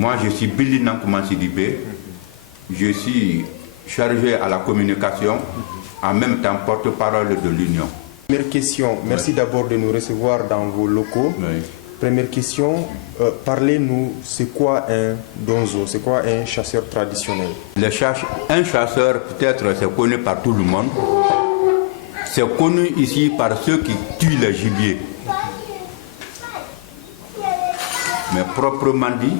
Moi, je suis Billy Nankouman Sidibé. Je suis chargé à la communication, en même temps porte-parole de l'Union. Première question, merci d'abord de nous recevoir dans vos locaux. Oui. Première question, parlez-nous, c'est quoi un donzo, c'est quoi un chasseur traditionnel? Un chasseur, peut-être, c'est connu par tout le monde. C'est connu ici par ceux qui tuent les gibiers. Mais proprement dit,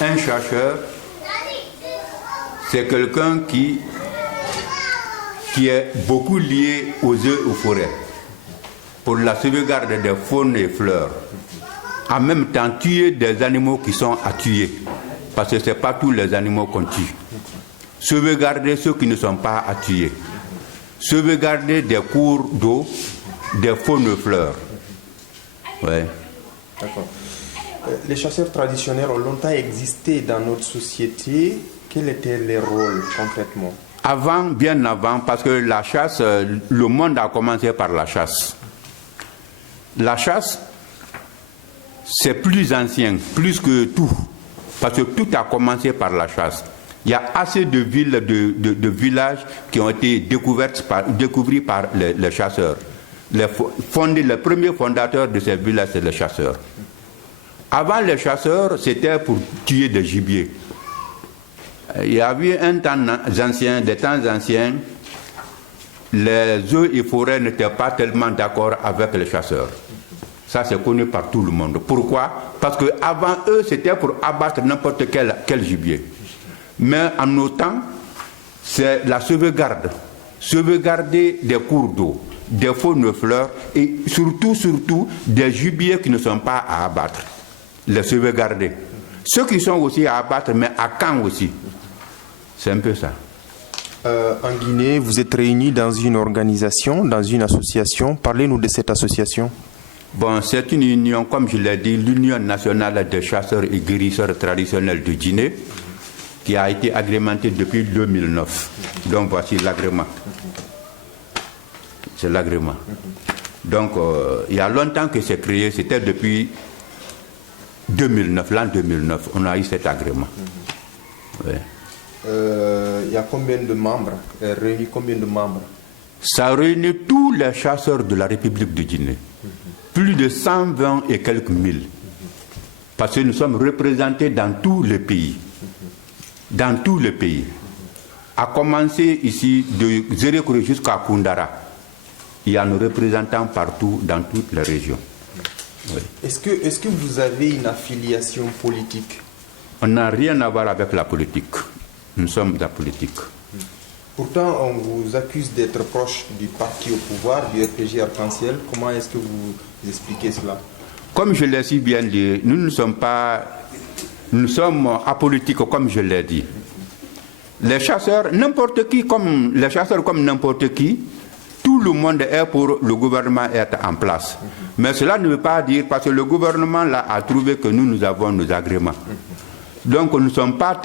un chasseur, c'est quelqu'un qui est beaucoup lié aux œufs et aux forêts pour la sauvegarde des faunes et fleurs. En même temps, tuer des animaux qui sont à tuer, parce que ce n'est pas tous les animaux qu'on tue. Sauvegarder ceux qui ne sont pas à tuer. Sauvegarder des cours d'eau, des faunes et fleurs. Ouais. D'accord. Les chasseurs traditionnels ont longtemps existé dans notre société. Quels étaient les rôles concrètement? Avant, bien avant, parce que la chasse, le monde a commencé par la chasse. La chasse, c'est plus ancien, plus que tout, parce que tout a commencé par la chasse. Il y a assez de villes, de villages qui ont été découverts par les chasseurs. Les premiers fondateurs de ces villages, c'est les chasseurs. Avant les chasseurs, c'était pour tuer des gibiers. Il y avait des temps anciens, les œufs et forêts n'étaient pas tellement d'accord avec les chasseurs. Ça, c'est connu par tout le monde. Pourquoi? Parce qu'avant eux, c'était pour abattre n'importe quel gibier. Mais en nos temps, c'est la sauvegarde. Sauvegarder des cours d'eau, des faunes fleurs et surtout des gibiers qui ne sont pas à abattre. Les sauvegarder. Ceux qui sont aussi à abattre, mais à quand aussi. C'est un peu ça. En Guinée, vous êtes réunis dans une organisation, dans une association. Parlez-nous de cette association. Bon, c'est une union, comme je l'ai dit, l'Union nationale des chasseurs et guérisseurs traditionnels de Guinée, qui a été agrémentée depuis 2009. Donc voici l'agrément. C'est l'agrément. Donc il y a longtemps que c'est créé, c'était depuis 2009, l'an 2009, on a eu cet agrément. Ouais. Il y a combien de membres? Réunit combien de membres? Ça réunit tous les chasseurs de la République de Guinée. Plus de 120 et quelques mille. Parce que nous sommes représentés dans tous les pays. Dans tous les pays. À commencer ici de Zérékouré jusqu'à Koundara. Il y a nos représentants partout dans toutes les régions. Oui. Est-ce que vous avez une affiliation politique? On n'a rien à voir avec la politique. Nous sommes apolitiques. Pourtant, on vous accuse d'être proche du parti au pouvoir, du RPG Arc-en-Ciel. Comment est-ce que vous expliquez cela? Comme je l'ai si bien dit, nous sommes apolitiques, comme je l'ai dit. Les chasseurs, comme n'importe qui, tout le monde est pour le gouvernement être en place. Mais cela ne veut pas dire, parce que le gouvernement là a trouvé que nous avons nos agréments. Donc nous ne sommes pas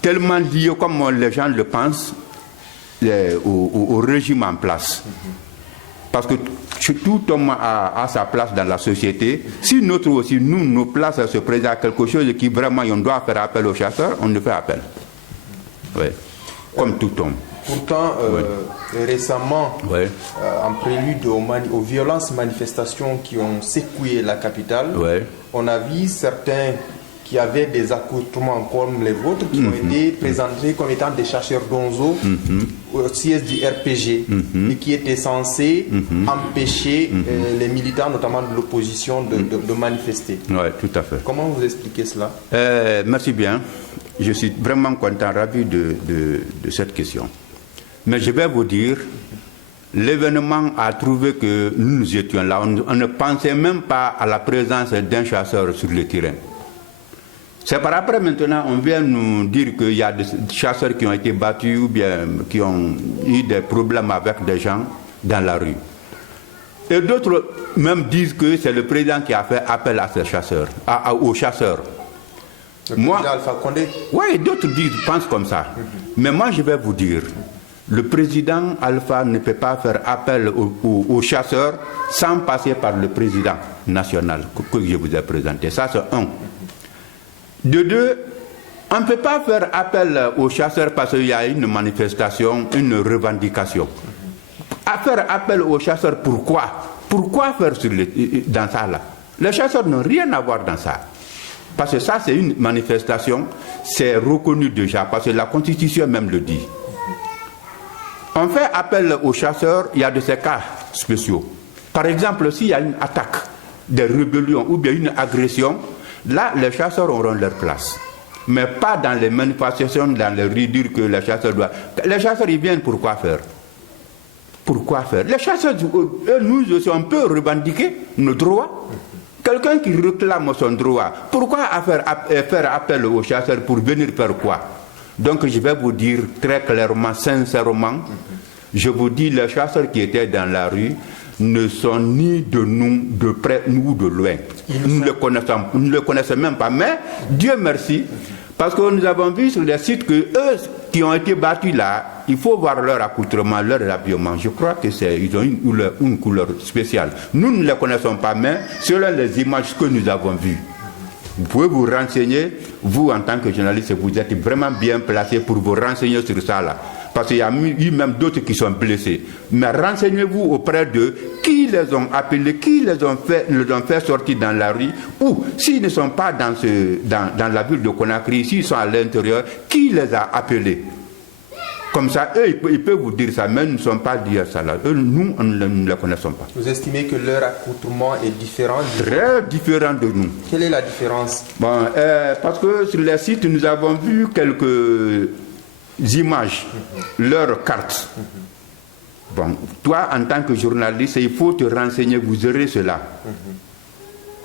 tellement liés comme les gens le pensent au régime en place. Parce que tout homme a sa place dans la société. Si nos places se présentent quelque chose qui vraiment on doit faire appel aux chasseurs, on ne fait appel. Oui. Comme tout homme. Pourtant, récemment, en prélude aux violences manifestations qui ont secoué la capitale, on a vu certains qui avaient des accoutrements comme les vôtres, qui ont été présentés comme étant des chasseurs d'onzo au siège du RPG, et qui étaient censés empêcher les militants, notamment de l'opposition, de manifester. Oui, tout à fait. Comment vous expliquez cela? Merci bien. Je suis vraiment content, ravi de cette question. Mais je vais vous dire, l'événement a trouvé que nous étions là. On ne pensait même pas à la présence d'un chasseur sur le terrain. C'est par après maintenant, on vient nous dire qu'il y a des chasseurs qui ont été battus ou bien qui ont eu des problèmes avec des gens dans la rue. Et d'autres même disent que c'est le président qui a fait appel à ces chasseurs, aux chasseurs. Le président Alpha Condé? Oui, d'autres pensent comme ça. Mais moi, je vais vous dire, le président Alpha ne peut pas faire appel aux chasseurs sans passer par le président national que je vous ai présenté. Ça, c'est un. De deux, on ne peut pas faire appel aux chasseurs parce qu'il y a une manifestation, une revendication. À faire appel aux chasseurs, pourquoi? Pourquoi faire dans ça là? Les chasseurs n'ont rien à voir dans ça. Parce que ça, c'est une manifestation, c'est reconnu déjà, parce que la Constitution même le dit. On fait appel aux chasseurs, il y a de ces cas spéciaux. Par exemple, s'il y a une attaque, des rébellions ou bien une agression, là, les chasseurs auront leur place. Mais pas dans les manifestations, dans les ridures que les chasseurs doivent. Les chasseurs, ils viennent pour quoi faire? Pourquoi faire? Les chasseurs, nous aussi, on peut revendiquer nos droits. Quelqu'un qui réclame son droit, pourquoi faire appel aux chasseurs pour venir faire quoi? Donc je vais vous dire très clairement, sincèrement, je vous dis, les chasseurs qui étaient dans la rue ne sont ni de nous, de près ou de loin. Nous ne le connaissons même pas. Mais Dieu merci, parce que nous avons vu sur les sites que eux qui ont été battus là, il faut voir leur accoutrement, leur habillement. Je crois que ils ont une couleur spéciale. Nous ne les connaissons pas, mais selon les images que nous avons vues, vous pouvez vous renseigner, vous en tant que journaliste, vous êtes vraiment bien placé pour vous renseigner sur ça là. Parce qu'il y a eu même d'autres qui sont blessés. Mais renseignez-vous auprès d'eux, qui les ont appelés, qui les ont fait sortir dans la rue, ou s'ils ne sont pas dans la ville de Conakry, s'ils sont à l'intérieur, qui les a appelés? Comme ça, eux, ils peuvent vous dire ça, mais nous ne sommes pas dit ça là. Eux, nous, ne les connaissons pas. Vous estimez que leur accoutrement est différent? Très différent de nous. Quelle est la différence? Bon, parce que sur les sites, nous avons vu quelques images, leurs cartes. Bon, toi, en tant que journaliste, il faut te renseigner, vous aurez cela.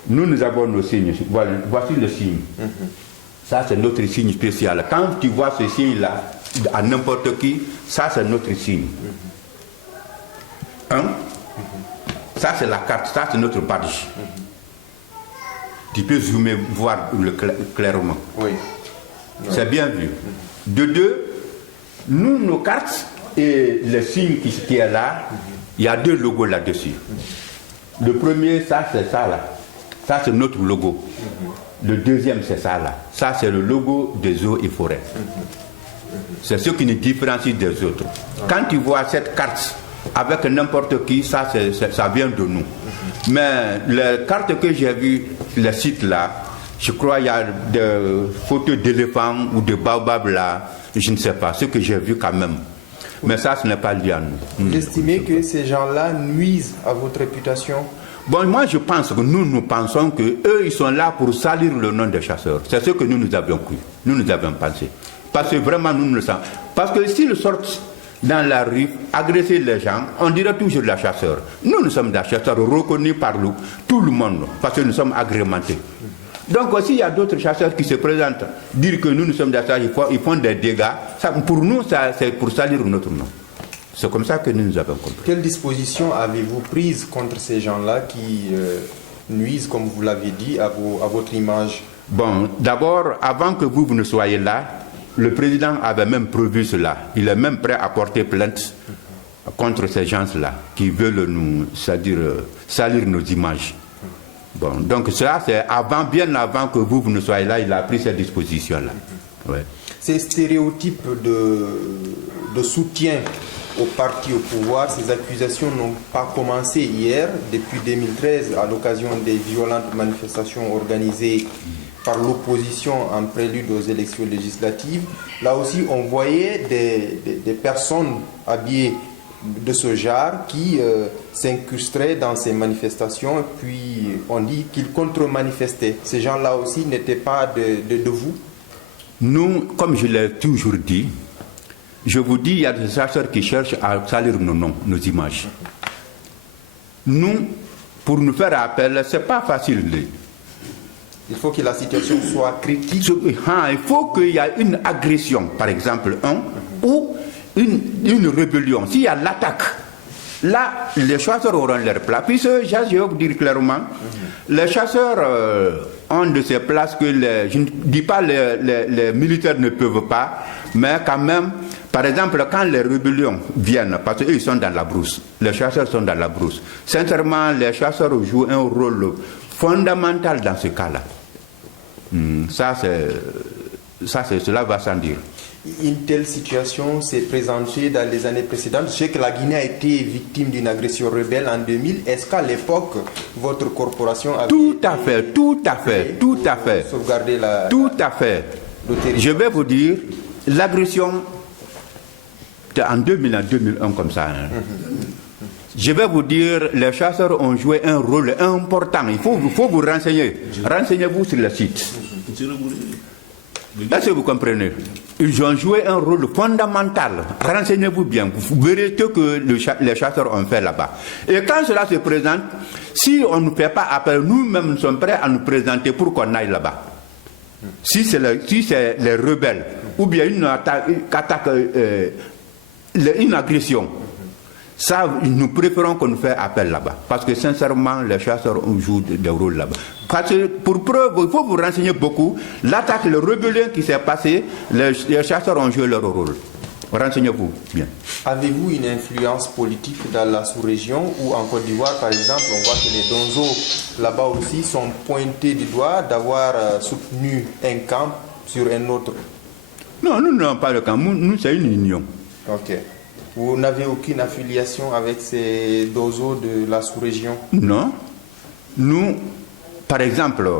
Nous avons nos signes. Voilà, voici le signe. Ça, c'est notre signe spécial. Quand tu vois ce signe-là, à n'importe qui, ça, c'est notre signe. Ça, c'est la carte, ça, c'est notre badge. Tu peux zoomer, voir clairement. Oui. C'est bien vu. De deux, nous, nos cartes et le signe qui est là, il y a deux logos là-dessus. Le premier, ça, c'est ça là. Ça, c'est notre logo. Le deuxième, c'est ça là. Ça, c'est le logo des eaux et forêts. C'est ce qui nous différencie des autres. Quand tu vois cette carte avec n'importe qui, ça vient de nous. Mais les cartes que j'ai vues, les sites là, je crois qu'il y a des photos d'éléphants ou de baobabs là, je ne sais pas, ce que j'ai vu quand même. Mais ça, ce n'est pas lié à nous. Vous estimez que ces gens-là nuisent à votre réputation? Bon, moi je pense que nous pensons qu'eux, ils sont là pour salir le nom des chasseurs. C'est ce que nous avions cru, nous avions pensé. Parce que vraiment, nous le savons. Parce que s'ils sortent dans la rue, agresser les gens, on dirait toujours des chasseurs. Nous sommes des chasseurs reconnus par tout le monde, parce que nous sommes agrémentés. Donc aussi, il y a d'autres chasseurs qui se présentent, dire que nous sommes des chasseurs, ils font des dégâts. Ça, pour nous, c'est pour salir notre nom. C'est comme ça que nous avons compris. Quelles dispositions avez-vous prises contre ces gens-là qui nuisent, comme vous l'avez dit, à votre image? Bon, d'abord, avant que vous ne soyez là, le président avait même prévu cela. Il est même prêt à porter plainte contre ces gens-là qui veulent c'est-à-dire salir nos images. Bon, donc cela, c'est bien avant que vous ne soyez là, il a pris cette disposition-là. Ouais. Ces stéréotypes de soutien au parti au pouvoir, ces accusations n'ont pas commencé hier. Depuis 2013, à l'occasion des violentes manifestations organisées par l'opposition en prélude aux élections législatives, là aussi on voyait des personnes habillées de ce genre qui s'incrusteraient dans ces manifestations, puis on dit qu'ils contre-manifestaient. Ces gens-là aussi n'étaient pas de vous? Nous, comme je l'ai toujours dit, je vous dis, il y a des chasseurs qui cherchent à salir nos noms, nos images. Nous, pour nous faire appel, ce n'est pas facile. Il faut que la situation soit critique. Il faut qu'il y ait une agression, par exemple, ou une rébellion. S'il y a l'attaque, là, les chasseurs auront leur place. Puis, je vais vous dire clairement, les chasseurs ont de ces places que, je ne dis pas les militaires ne peuvent pas, mais quand même, par exemple, quand les rébellions viennent, parce qu'eux, ils sont dans la brousse, les chasseurs sont dans la brousse. Sincèrement, les chasseurs jouent un rôle fondamental dans ce cas-là. Cela va sans dire. Une telle situation s'est présentée dans les années précédentes. Je sais que la Guinée a été victime d'une agression rebelle en 2000. Est-ce qu'à l'époque, votre corporation a tout à fait. sauvegarder la... Tout à fait. Je vais vous dire, l'agression en 2001 comme ça. Je vais vous dire, les chasseurs ont joué un rôle important. Il faut vous renseigner. Renseignez-vous sur le site. Est-ce que vous comprenez? Ils ont joué un rôle fondamental. Renseignez-vous bien. Vous verrez ce que les chasseurs ont fait là-bas. Et quand cela se présente, si on ne fait pas appel, nous-mêmes nous sommes prêts à nous présenter pour qu'on aille là-bas. Si c'est les rebelles, ou bien une agression, ça, nous préférons qu'on nous fasse appel là-bas. Parce que sincèrement, les chasseurs jouent des rôles là-bas. Parce que pour preuve, il faut vous renseigner beaucoup. L'attaque, le rébellion qui s'est passé, les chasseurs ont joué leur rôle. Renseignez-vous bien. Avez-vous une influence politique dans la sous-région ou en Côte d'Ivoire, par exemple, on voit que les Donzos là-bas aussi sont pointés du doigt d'avoir soutenu un camp sur un autre? Non, nous n'avons pas de camp. Nous c'est une union. Ok. Vous n'avez aucune affiliation avec ces Donzos de la sous-région? Non. Nous, par exemple,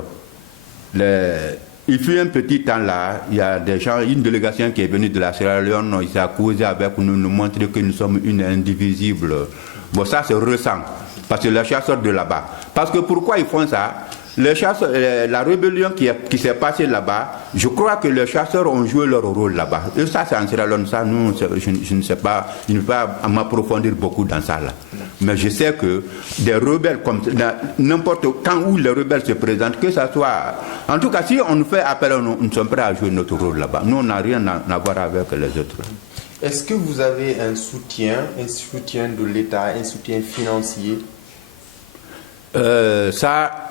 il fut un petit temps là, il y a des gens, une délégation qui est venue de la Sierra Leone, il s'est causé avec nous, nous montrer que nous sommes une indivisible. Bon, ça c'est récent, parce que les chasseurs de là-bas. Parce que pourquoi ils font ça? Les chasseurs, la rébellion qui s'est passée là-bas, je crois que les chasseurs ont joué leur rôle là-bas. Et ça, c'est en Sierra Leone, ça, nous, je ne sais pas, je ne vais pas m'approfondir beaucoup dans ça là. Mais je sais que des rebelles, comme n'importe quand où les rebelles se présentent, que ça soit. En tout cas, si on nous fait appel, nous sommes prêts à jouer notre rôle là-bas. Nous, on n'a rien à voir avec les autres. Est-ce que vous avez un soutien de l'État, un soutien financier? Ça.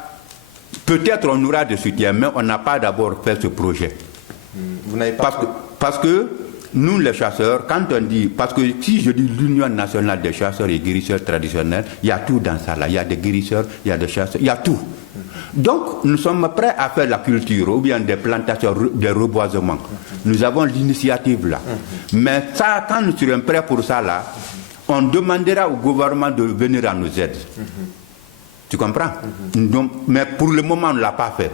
Peut-être on aura des soutiens, mais on n'a pas d'abord fait ce projet. Vous n'avez pas parce que nous, les chasseurs, quand on dit... Parce que si je dis l'Union nationale des chasseurs et guérisseurs traditionnels, il y a tout dans ça là. Il y a des guérisseurs, il y a des chasseurs, il y a tout. Donc, nous sommes prêts à faire la culture ou bien des plantations, des reboisements. Nous avons l'initiative là. Mais ça, quand nous serons prêts pour ça là, on demandera au gouvernement de venir à nous aider. Tu comprends? Donc, mais pour le moment, on ne l'a pas fait.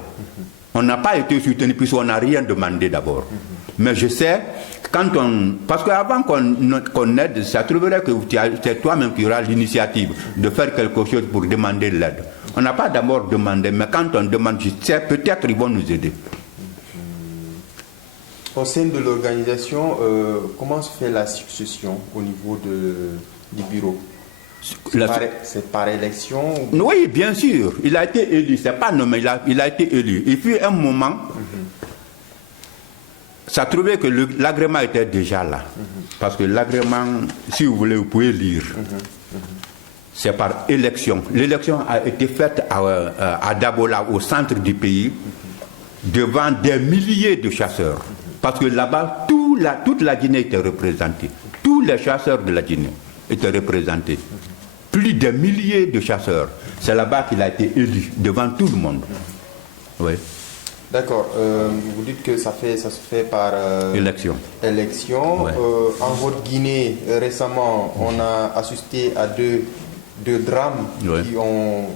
On n'a pas été soutenu puisqu'on n'a rien demandé d'abord. Mais je sais, parce qu'avant qu'on aide, ça trouverait que c'est toi-même qui auras l'initiative de faire quelque chose pour demander l'aide. On n'a pas d'abord demandé, mais quand on demande, je sais, peut-être ils vont nous aider. Au sein de l'organisation, comment se fait la succession au niveau du bureau? C'est par élection? Oui, bien sûr. Il a été élu. C'est pas nommé, il a été élu. Il fut un moment, ça trouvait que l'agrément était déjà là. Parce que l'agrément, si vous voulez, vous pouvez lire. C'est par élection. L'élection a été faite à Dabola, au centre du pays, devant des milliers de chasseurs. Parce que là-bas, toute la Guinée était représentée. Tous les chasseurs de la Guinée étaient représentés. Plus de milliers de chasseurs. C'est là-bas qu'il a été élu, devant tout le monde. Oui. D'accord. Vous dites que ça se fait par élection. Ouais. En votre Guinée, récemment, on a assisté à deux drames qui ont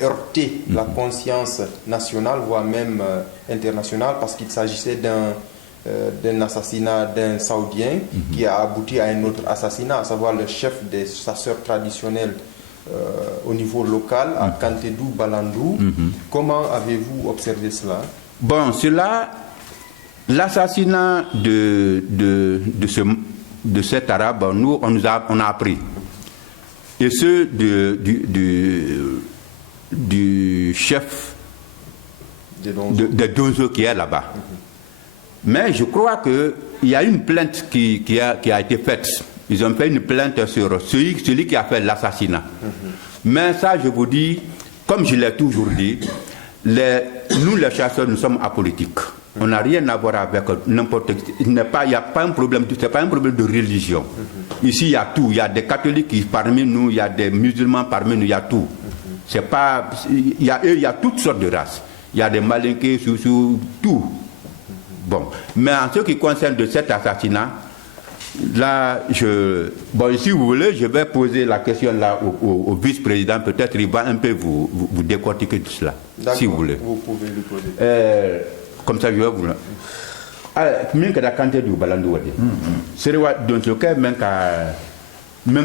heurté la conscience nationale, voire même internationale, parce qu'il s'agissait d'un assassinat d'un Saoudien qui a abouti à un autre assassinat, à savoir le chef des chasseurs traditionnels au niveau local, à Kantedou Balandou. Comment avez-vous observé cela? Bon, l'assassinat de cet arabe, nous, on a appris. Et ceux du chef des Donzos qui est là-bas. Mais je crois qu'il y a une plainte qui a été faite. Ils ont fait une plainte sur celui qui a fait l'assassinat. Mais ça, je vous dis, comme je l'ai toujours dit, nous les chasseurs, nous sommes apolitiques. On n'a rien à voir avec n'importe qui. Il n'y a pas un problème, c'est pas un problème de religion. Ici, il y a tout. Il y a des catholiques parmi nous, il y a des musulmans parmi nous, il y a tout. Il y a toutes sortes de races. il y a des malinqués sur tout. Bon, mais en ce qui concerne de cet assassinat, là, bon, si vous voulez, je vais poser la question là au vice-président. Peut-être il va un peu vous décortiquer tout cela, si vous voulez. Vous pouvez lui poser. Comme ça, je vais vous... Même que la quantité du balandou, c'est donc le cas même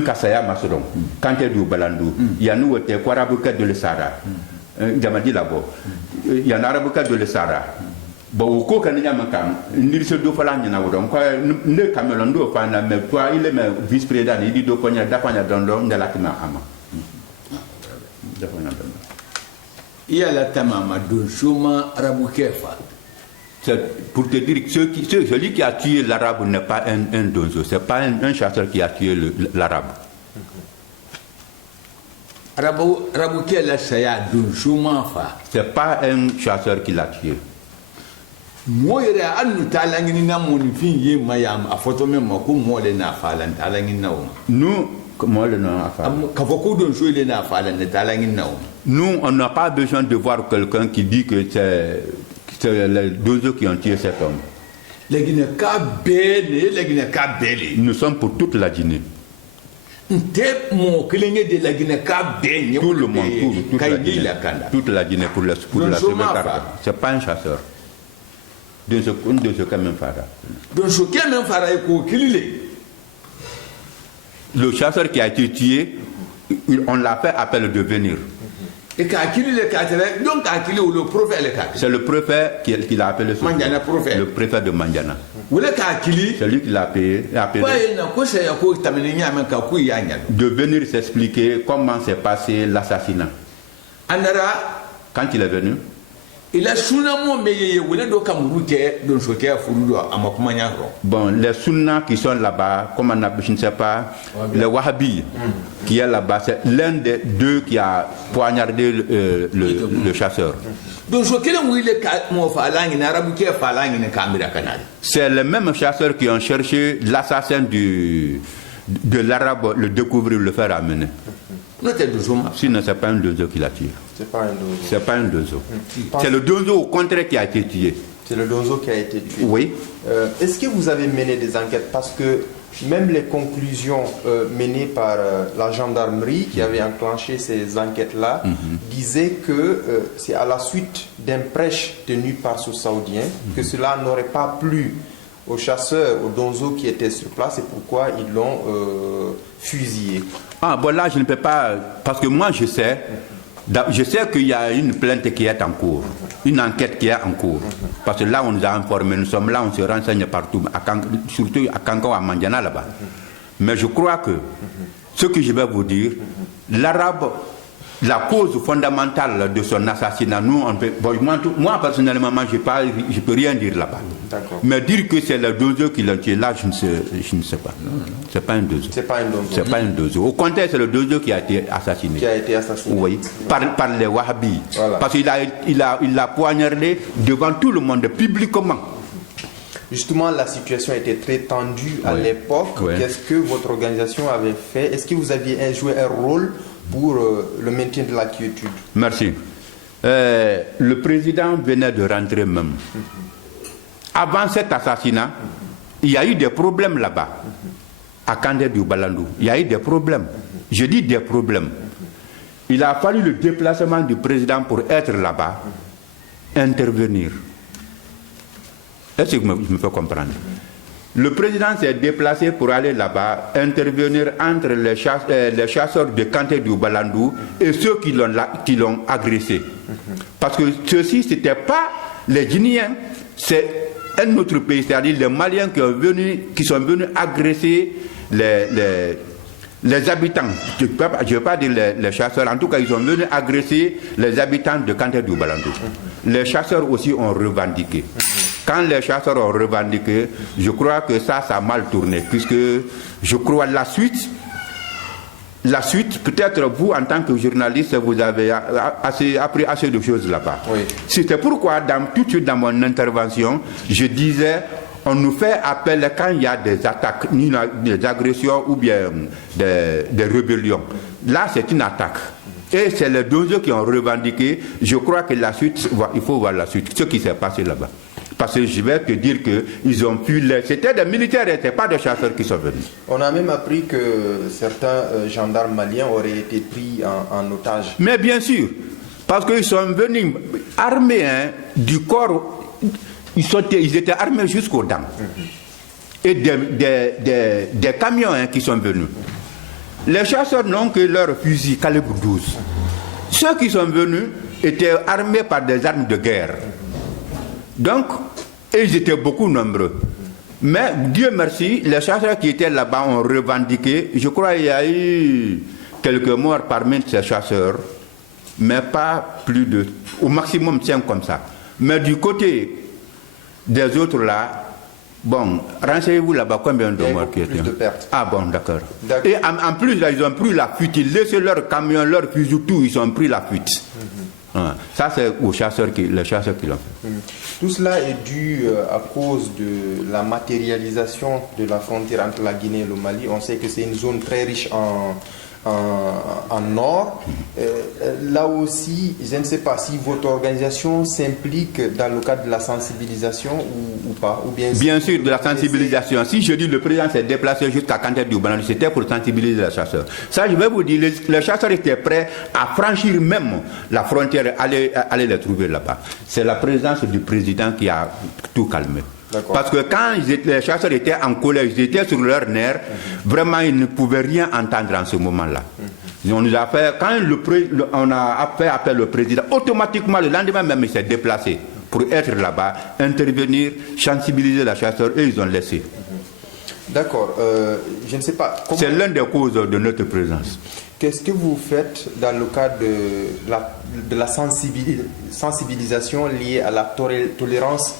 qu'à Saya Masodon, quantité du balandou, il y a nous qui quoi arabuka de le Sahara, Jamadi là-bas, il y a un arabuka de le Sahara. Bon, au cours qu'on y a il se doit faire un an, donc, ne Camelon doit faire un mais toi, il est vice-président, il dit doit faire d'affaires dans l'homme de la Tima Ama. Il y a la Tamama de Chouma Araboukefa. Pour te dire que celui qui a tué l'arabe n'est pas un donzo, ce n'est pas un chasseur qui a tué l'arabe. Ce n'est pas un chasseur qui l'a tué. Nous, on n'a pas besoin de voir quelqu'un qui dit que c'est les deux qui ont tué cet homme. Nous sommes pour toute la Guinée. Tout le monde, toute la Guinée pour la semaine. Ce n'est pas un chasseur. De ce même Fara. Le chasseur qui a été tué, on l'a fait appel de venir. C'est le préfet qui l'a appelé le préfet de Mandiana. C'est lui qui l'a appelé de venir s'expliquer comment s'est passé l'assassinat. Quand il est venu, bon, les sunnas qui sont là-bas, comme on appelle, je ne sais pas, les wahhabis qui est là-bas, c'est l'un des deux qui a poignardé le chasseur. C'est les mêmes chasseurs qui ont cherché l'assassin de l'arabe, le découvrir, le faire amener. Sinon, ce n'est pas un dozo qui l'a tué. C'est pas un dozo. C'est le dozo au contraire qui a été tué. C'est le dozo qui a été tué. Oui. Est-ce que vous avez mené des enquêtes? Parce que même les conclusions menées par la gendarmerie qui avait enclenché ces enquêtes-là disaient que c'est à la suite d'un prêche tenu par ce Saoudien que cela n'aurait pas plu aux chasseurs, aux donzos qui étaient sur place, et pourquoi ils l'ont fusillé. Ah, bon, là, je ne peux pas, parce que moi, je sais qu'il y a une plainte qui est en cours, une enquête qui est en cours. Parce que là, on nous a informés, nous sommes là, on se renseigne partout, surtout à Kankan, à Mandiana, là-bas. Mais je crois que, ce que je vais vous dire, l'arabe, la cause fondamentale de son assassinat, nous, on peut, bon, moi personnellement, je ne peux rien dire là-bas. Mais dire que c'est le dozo qui l'a tué, là, je ne sais pas. C'est pas un dozo. C'est pas un dozo. C'est pas un dozo. Au contraire, c'est le dozo qui a été assassiné. Qui a été assassiné. Oui, par les wahhabis. Voilà. Parce qu'il a poignardé devant tout le monde, publiquement. Justement, la situation était très tendue à l'époque. Qu'est-ce que votre organisation avait fait? Est-ce que vous aviez joué un rôle pour le maintien de la quiétude? Merci. Le président venait de rentrer même. Avant cet assassinat, il y a eu des problèmes là-bas, à Kandé du Balandou. Il y a eu des problèmes. Je dis des problèmes. Il a fallu le déplacement du président pour être là-bas, intervenir. Est-ce que je me fais comprendre? Le président s'est déplacé pour aller là-bas, intervenir entre les chasseurs de Kanté du Balandou et ceux qui l'ont agressé. Parce que ceux-ci, ce n'étaient pas les Guinéens, c'est un autre pays, c'est-à-dire les Maliens qui sont venus agresser les habitants. Je ne veux pas dire les chasseurs, en tout cas, ils sont venus agresser les habitants de Kanté du Balandou. Les chasseurs aussi ont revendiqué. Quand les chasseurs ont revendiqué, je crois que ça a mal tourné, puisque je crois la suite, peut-être vous, en tant que journaliste, vous avez appris assez de choses là-bas. Oui. C'était pourquoi, tout de suite dans mon intervention, je disais, on nous fait appel quand il y a des attaques, des agressions ou bien des rébellions. Là, c'est une attaque. Et c'est les deux qui ont revendiqué. Je crois que la suite, il faut voir la suite, ce qui s'est passé là-bas. Parce que je vais te dire qu'ils ont pu... C'était des militaires, ce n'était pas des chasseurs qui sont venus. On a même appris que certains gendarmes maliens auraient été pris en otage. Mais bien sûr, parce qu'ils sont venus armés du corps, ils étaient armés jusqu'aux dents. Et des camions qui sont venus. Les chasseurs n'ont que leurs fusils calibre 12. Ceux qui sont venus étaient armés par des armes de guerre. Donc, ils étaient beaucoup nombreux. Mais Dieu merci, les chasseurs qui étaient là-bas ont revendiqué. Je crois qu'il y a eu quelques morts parmi ces chasseurs, mais pas plus de... Au maximum 5 comme ça. Mais du côté des autres là, bon, renseignez-vous là-bas combien de morts qui étaient. Ah bon, d'accord. Et en plus, là, ils ont pris la fuite. Ils laissent leur camion, leur fusil, tout, ils ont pris la fuite. Ça, c'est les chasseurs qui l'ont fait. Tout cela est dû à cause de la matérialisation de la frontière entre la Guinée et le Mali. On sait que c'est une zone très riche en or. Là aussi, je ne sais pas si votre organisation s'implique dans le cadre de la sensibilisation ou pas. Ou bien sûr, de la sensibilisation. Si je dis le président s'est déplacé jusqu'à Canter-du-Banani, c'était pour sensibiliser les chasseurs. Ça, je vais vous dire, les chasseurs étaient prêts à franchir même la frontière, aller les trouver là-bas. C'est la présence du président qui a tout calmé. Parce que quand les chasseurs étaient en colère, ils étaient sur leur nerf, vraiment ils ne pouvaient rien entendre en ce moment-là. On nous a fait, quand on a fait appel au président, automatiquement le lendemain même il s'est déplacé pour être là-bas, intervenir, sensibiliser les chasseurs et ils ont laissé. D'accord, je ne sais pas. C'est l'une des causes de notre présence. Qu'est-ce que vous faites dans le cadre de la sensibilisation liée à la tolérance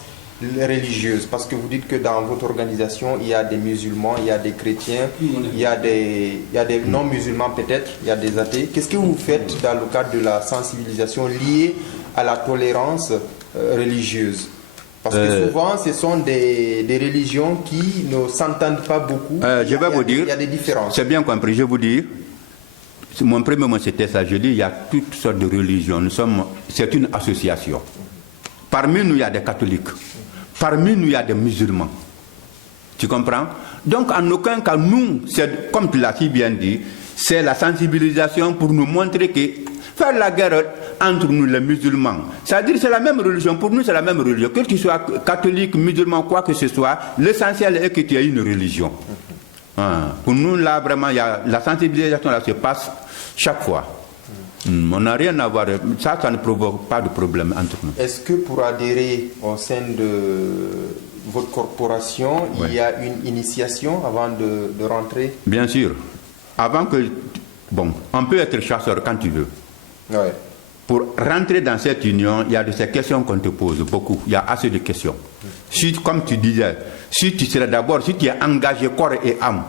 religieuse, parce que vous dites que dans votre organisation il y a des musulmans, il y a des chrétiens, il y a des non-musulmans peut-être, il y a des athées. Qu'est-ce que vous faites dans le cadre de la sensibilisation liée à la tolérance religieuse? Parce que souvent ce sont des religions qui ne s'entendent pas beaucoup. Je vais vous dire, il y a des différences. C'est bien compris, je vais vous dire. Mon premier mot c'était ça, je dis il y a toutes sortes de religions, c'est une association. Parmi nous il y a des catholiques. Parmi nous, il y a des musulmans. Tu comprends? Donc, en aucun cas, nous, comme tu l'as si bien dit, c'est la sensibilisation pour nous montrer que faire la guerre entre nous, les musulmans, c'est-à-dire c'est la même religion. Pour nous, c'est la même religion. Que tu sois catholique, musulman, quoi que ce soit, l'essentiel est que tu aies une religion. Pour nous, là, vraiment, la sensibilisation là, se passe chaque fois. On n'a rien à voir, ça ne provoque pas de problème entre nous. Est-ce que pour adhérer au sein de votre corporation, il y a une initiation avant de rentrer? Bien sûr. Avant que... Bon, on peut être chasseur quand tu veux. Ouais. Pour rentrer dans cette union, il y a de ces questions qu'on te pose, beaucoup. Il y a assez de questions. Si, comme tu disais, si tu serais d'abord, si tu es engagé corps et âme,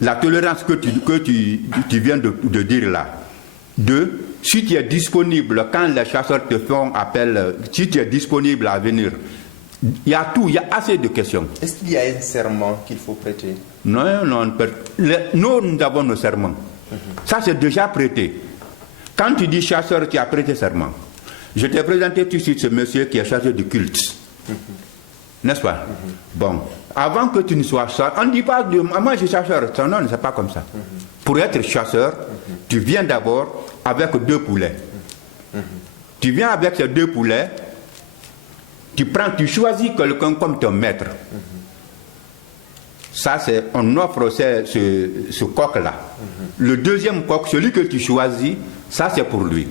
la tolérance que tu viens de dire là. 2, si tu es disponible, quand les chasseurs te font appel, si tu es disponible à venir, il y a tout, il y a assez de questions. Est-ce qu'il y a un serment qu'il faut prêter? Non, nous avons nos serments. Ça, c'est déjà prêté. Quand tu dis chasseur, tu as prêté serment. Je t'ai présenté tout de suite ce monsieur qui est chargé du culte. N'est-ce pas? Bon, avant que tu ne sois chasseur, on ne dit pas de moi je suis chasseur. Non, c'est pas comme ça. Pour être chasseur, tu viens d'abord avec 2 poulets. Tu viens avec ces 2 poulets, tu choisis quelqu'un comme ton maître. Ça, on offre ce coq-là. Le deuxième coq, celui que tu choisis, ça c'est pour lui.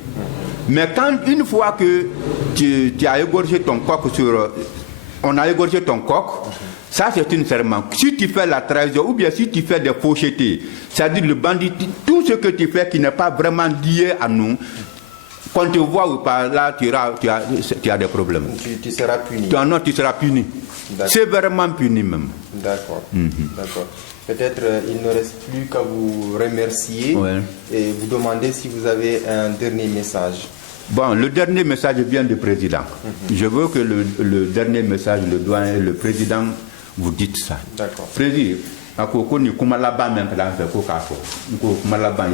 Mais une fois que tu as égorgé ton coq on a égorgé ton coq, ça c'est un serment. Si tu fais la trahison ou bien si tu fais des fauchetés, c'est-à-dire le banditisme, tout ce que tu fais qui n'est pas vraiment lié à nous, quand tu vois ou pas, là tu as des problèmes. Tu seras puni. Non, tu seras puni. Sévèrement puni même. D'accord. D'accord. Peut-être il ne reste plus qu'à vous remercier et vous demander si vous avez un dernier message. Bon, le dernier message vient du président. Je veux que le dernier message, le président, vous dites ça. D'accord. Président, Akoko ni kuma laban même là fait ko ka fo. Ko kuma laban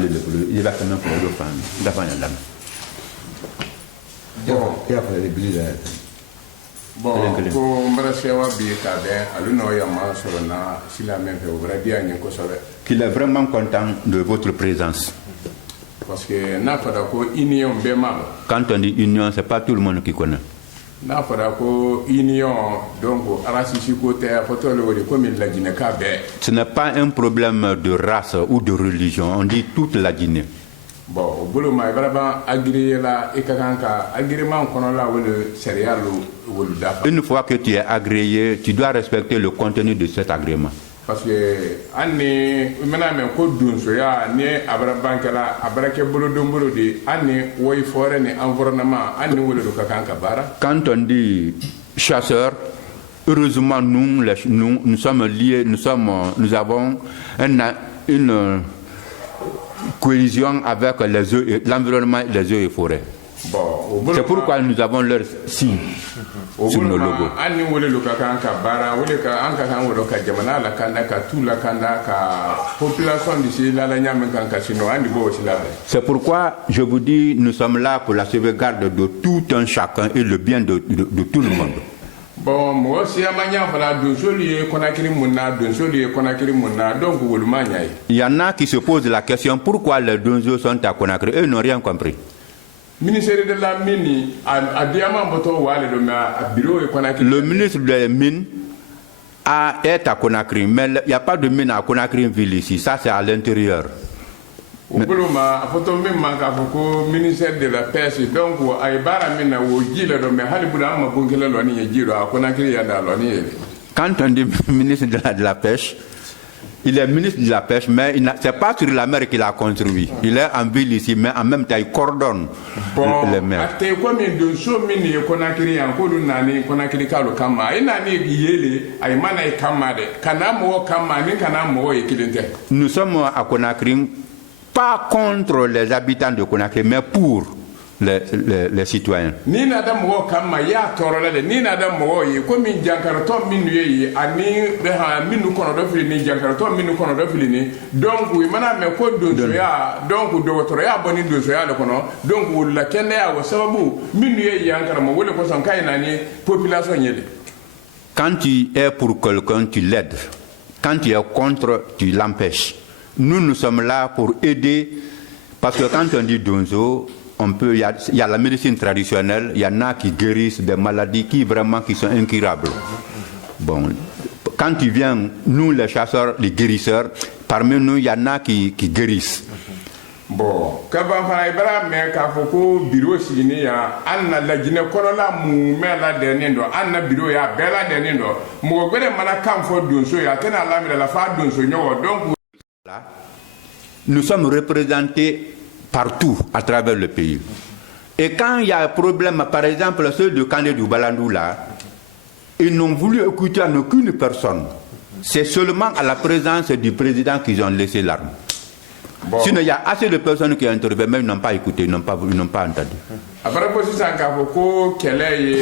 il va quand même pour le fan. D'avant y a bon, pour me recevoir bien cadre, alors il y a ma solana, si la même fait ouvrir bien une chose. Qu'il est vraiment content de votre présence. Parce que n'a pas d'accord union bien mal. Quand on dit union, c'est pas tout le monde qui connaît. N'a pas d'accord union, donc racisme côté photo le comme il l'a dit ce n'est pas un problème de race ou de religion, on dit toute la Guinée. Bon, au boulot, mais vraiment agréé là et quand agrément qu'on a là où le céréal ou le dap. Une fois que tu es agréé, tu dois respecter le contenu de cet agrément. Parce que année maintenant même code d'un soya né abrabankala abrake bolo dombolo di année woy forêt ni environnement année où le kakanka bara. Quand on dit chasseurs, heureusement nous sommes liés, nous avons une cohésion avec l'environnement, les eaux et forêts. Bon, c'est pourquoi nous avons leur signe sur nos logos. C'est pourquoi je vous dis, nous sommes là pour la sauvegarde de tout un chacun et le bien de tout le monde. Bon, moi aussi, il y en a qui se posent la question pourquoi les Donzo sont à Conakry. Eux n'ont rien compris. Le ministre des Mines est à Conakry, mais il n'y a pas de mine à Conakry ville ici. Ça, c'est à l'intérieur. Le ministère de la Pêche, donc, quand on dit ministre de la Pêche, il est ministre de la Pêche, mais ce n'est pas sur la mer qu'il a construit. Il est en ville ici, mais en même temps, il coordonne les mers. Nous sommes à Conakry, pas contre les habitants de Conakry, mais pour les citoyens. Ni nadam wo kama ya torola de ni nadam wo yi ko min jankara to min yi ani be ha minu kono do fili ni jankara to minu kono do fili ni donc wi mana me ko do ya donc do wotoro ya boni do ya le kono donc wala kende ya wo sababu minu yi jankara mo wole ko son kay nani population yele. Quand tu es pour quelqu'un, tu l'aides. Quand tu es contre, tu l'empêches. Nous sommes là pour aider, parce que quand on dit Donzo, il y a la médecine traditionnelle, il y en a qui guérissent des maladies qui sont incurables. Bon, quand tu viens, nous les chasseurs, les guérisseurs, parmi nous, il y en a qui guérissent. Bon, quand on parle mais quand on bureau signé, Anna la Guinée Corolla, la dernière, Anna bureau ya bella dernière, mon gars mana camfo Donzo, ya tena la la fa Donzo, donc nous sommes représentés partout à travers le pays. Et quand il y a un problème, par exemple ceux de Kandé Balandou là, ils n'ont voulu écouter à aucune personne. C'est seulement à la présence du président qu'ils ont laissé l'arme. Bon. Sinon il y a assez de personnes qui ont intervenu, mais ils n'ont pas écouté, ils n'ont pas entendu. Après, si ça a quelle est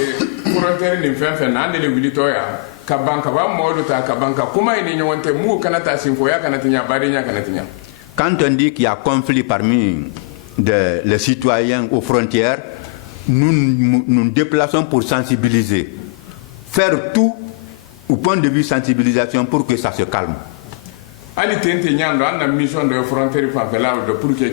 frontière de faire les militaires, Kabanka, Moluta, Kabanka, comment ils n'ont pas mou Kanata Sinfoya, Kanatinia, Barinia, Kanatinia. Quand on dit qu'il y a conflit parmi les citoyens aux frontières, nous nous déplaçons pour sensibiliser. Faire tout au point de vue sensibilisation pour que ça se calme. Mission de frontière pour que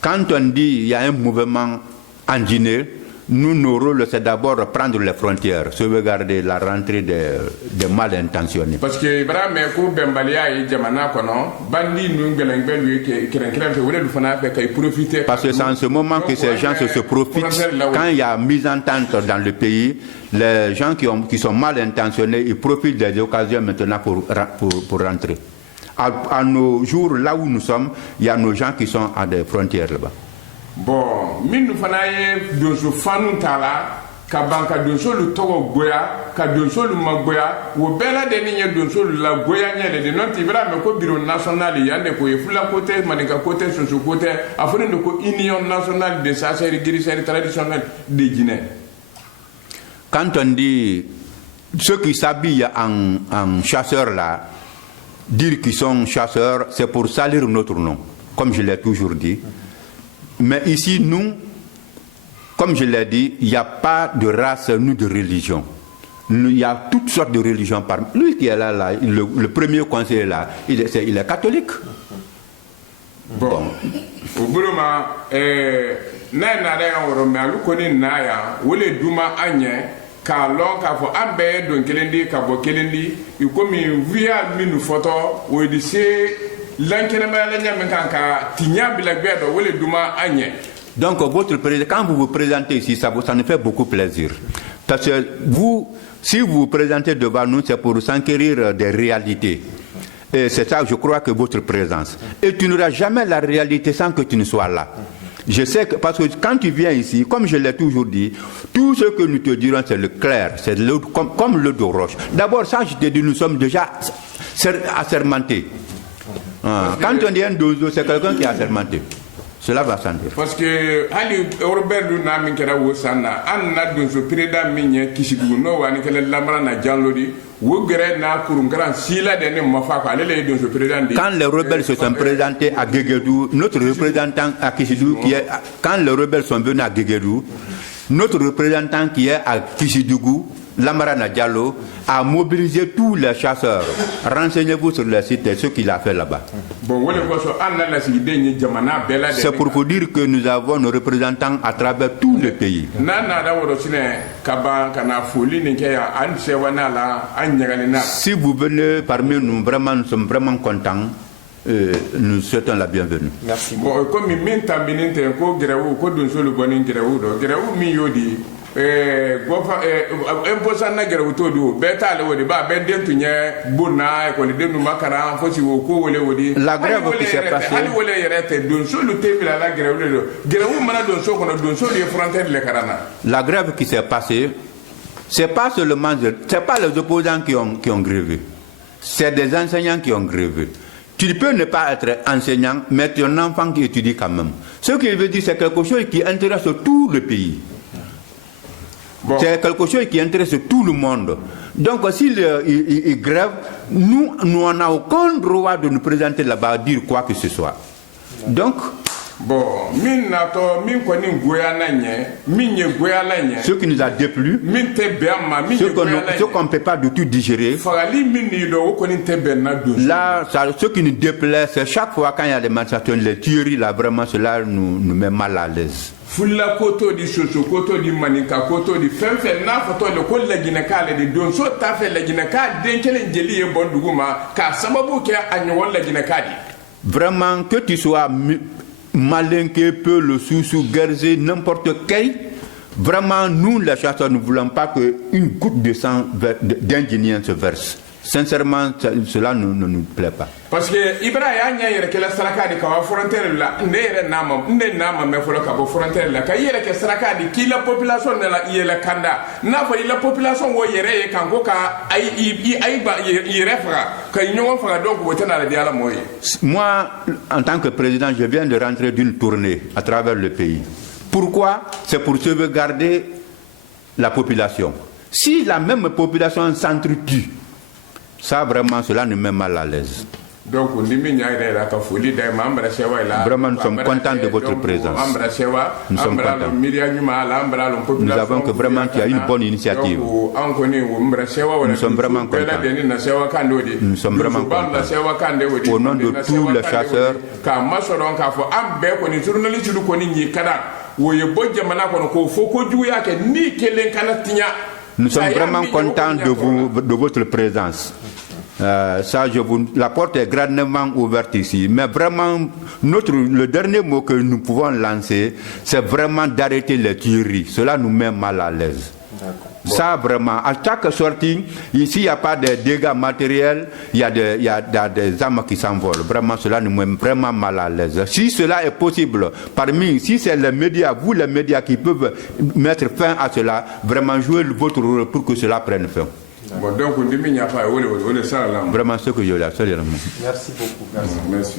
quand on dit il y a un mouvement en Guinée, nous, nos rôles, c'est d'abord prendre les frontières, sauvegarder la rentrée des mal intentionnés. Parce que c'est en ce moment que ces gens se profitent. Quand il y a mise-entente dans le pays, les gens qui sont mal intentionnés, ils profitent des occasions maintenant pour rentrer. À nos jours, là où nous sommes, il y a nos gens qui sont à des frontières là-bas. Bon, nous faisons de fanu tala, kabanka donso le togo goya, ka donso le magoya, ou bella de ligne donso la goya nyele de non tibra me ko bureau national yande ko e fula côté manika côté sur ce côté afin de ko union nationale des chasseurs et guérisseurs traditionnels de Guinée. Quand on dit ceux qui s'habillent en chasseurs là, dire qu'ils sont chasseurs, c'est pour salir notre nom, comme je l'ai toujours dit. Mais ici, nous, comme je l'ai dit, il n'y a pas de race ni de religion. Il y a toutes sortes de religions parmi. Lui qui est là, le premier conseiller là, il est catholique. Bon, au bout ka lon ka fo an bɛɛ don kelen di ka bɔ kelen di i komi via minnu fɔtɔ o di se lankɛnɛmaya la ɲa min kan ka tiɲa bila gbɛɛ dɔ wele duma an ɲɛ. Donc votre président, quand vous vous présentez ici, ça nous fait beaucoup plaisir. Parce que si vous vous présentez devant nous, c'est pour s'enquérir des réalités. Et c'est ça, je crois, que votre présence. Et tu n'auras jamais la réalité sans que tu ne sois là. Je sais que, parce que quand tu viens ici, comme je l'ai toujours dit, tout ce que nous te dirons, c'est le clair, c'est comme l'eau de roche. D'abord, ça, je te dis, nous sommes déjà assermentés. Quand on dit un dozo, c'est quelqu'un qui est assermenté. Cela va sans dire. Parce que, Ali Robert Luna, Minkera Wosana, Anna Donzo, Preda Migne, Kishibu, no one, Lamra, Janlodi, Wugre, Na, Kurungran, Sila, Dene, Mafaka, Lele, Donzo, Président. Quand les rebelles se sont présentés à Guéguédou, notre représentant à Kishidou, quand les rebelles sont venus à Guéguédou, notre représentant qui est à Kishidougou, Lamarana Diallo, a mobilisé tous les chasseurs. Renseignez-vous sur le site et ce qu'il a fait là-bas. C'est pour vous dire que nous avons nos représentants à travers tout le pays. Si vous venez parmi nous, vraiment, nous sommes vraiment contents. Nous souhaitons la bienvenue. Merci. La grève qui s'est passée. La grève qui s'est passée, c'est pas seulement, c'est pas les opposants qui ont grévé, c'est des enseignants qui ont grévé. Tu peux ne pas être enseignant, mais tu es un enfant qui étudie quand même. Ce qui veut dire, c'est quelque chose qui intéresse tout le pays. Bon. C'est quelque chose qui intéresse tout le monde. Donc, s'il grève, nous n'avons aucun droit de nous présenter là-bas, dire quoi que ce soit. Donc, bon, ce qui nous a déplu, ce qu'on ne peut pas du tout digérer, là, ce qui nous déplaît, c'est chaque fois quand il y a des manifestations, les tueries, là, vraiment, cela nous met mal à l'aise. Fulla koto di soso koto di manika koto di femfe na foto le ko la ginaka le di don so ta fe la ginaka den kele jeli e bon duguma ka sababu ke anyo la ginaka di. Vraiment que tu sois malinqué, peu le sous guerrier, n'importe quel, vraiment nous les chasseurs ne voulons pas qu'une goutte de sang d'Indien se verse. Sincèrement, cela ne nous plaît pas. Parce que Ibrahim a dit que la Saraka de Kawa frontière là, n'est nama mais faut le Kabo frontière là. Quand il y a que Saraka dit qui la population de la Yela Kanda, n'a pas la population où il y a Kangoka, il refera, quand il y a donc vous êtes à la dialogue. Moi, en tant que président, je viens de rentrer d'une tournée à travers le pays. Pourquoi? C'est pour sauvegarder la population. Si la même population s'entretue, ça vraiment, cela nous met mal à l'aise. Donc, vraiment, nous sommes contents de votre présence. Nous sommes contents. Nous avons que vraiment tu as une bonne initiative. Nous sommes vraiment contents. Nous sommes vraiment contents. Au nom de tous les chasseurs, nous sommes vraiment contents de votre présence. La porte est grandement ouverte ici. Mais vraiment, le dernier mot que nous pouvons lancer, c'est vraiment d'arrêter les tueries. Cela nous met mal à l'aise. Ça vraiment, à chaque sortie, ici il n'y a pas de dégâts matériels, il y a des armes qui s'envolent. Vraiment, cela nous met vraiment mal à l'aise. Si cela est possible, si c'est les médias, vous les médias qui peuvent mettre fin à cela, vraiment jouez votre rôle pour que cela prenne fin. Bon, donc, on n'y a pas, vraiment ce que je voulais. Merci beaucoup. Merci. Merci.